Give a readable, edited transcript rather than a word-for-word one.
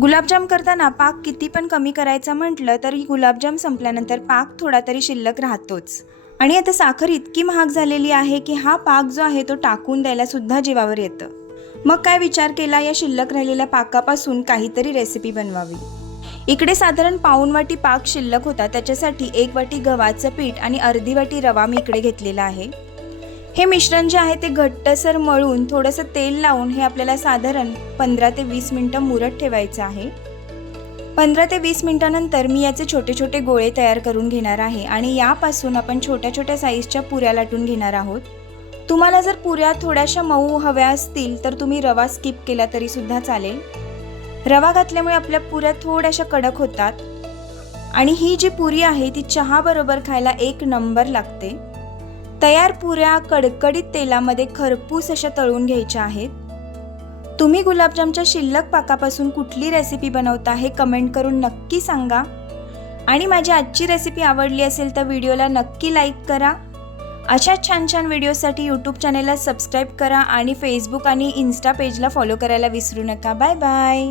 गुलाबजाम करताना पाक किती पण कमी करायचं म्हटलं तरी गुलाबजाम संपल्यानंतर पाक थोडा तरी शिल्लक राहतोच। आणि आता साखर इतकी महाग झालेली आहे की हा पाक जो आहे तो टाकून द्यायला सुद्धा जीवावर येतं। मग काय विचार केला, या शिल्लक राहिलेल्या पाकापासून काहीतरी रेसिपी बनवावी। इकडे साधारण पाऊण वाटी पाक शिल्लक होता, त्याच्यासाठी 1 वाटी गव्हाचं पीठ आणि अर्धी वाटी रवा मी इकडे घेतलेला आहे। हे मिश्रण जे आहे ते घट्टसर मळून थोडंसं तेल लावून हे आपल्याला साधारण 15 ते 20 मिनिटं मुरत ठेवायचं आहे। 15 ते 20 मिनिटांनंतर मी याचे छोटे छोटे गोळे तयार करून घेणार आहे आणि यापासून आपण छोट्या छोट्या साईजच्या पुऱ्या लाटून घेणार आहोत। तुम्हाला जर पुऱ्या थोड्याशा मऊ हव्या असतील तर तुम्ही रवा स्किप केला तरी सुद्धा चालेल। रवा घातल्यामुळे आपल्या पुऱ्या थोड्याशा कडक होतात आणि ही जी पुरी आहे ती चहा बरोबर खायला एक नंबर लागते। तयार पुऱ्या कडकडीत तेलामध्ये खरपूस अशा तळून घ्यायच्या आहेत। तुम्ही गुलाबजामच्या शिल्लक पाकापासून कुठली रेसिपी बनवता हे कमेंट करून नक्की सांगा। आणि माझी आजची रेसिपी आवडली असेल तर व्हिडिओला नक्की लाईक करा। अशा छान छान व्हिडिओसाठी यूट्यूब चॅनेलला सबस्क्राईब करा आणि फेसबुक आणि इन्स्टा पेजला फॉलो करायला विसरू नका। Bye bye.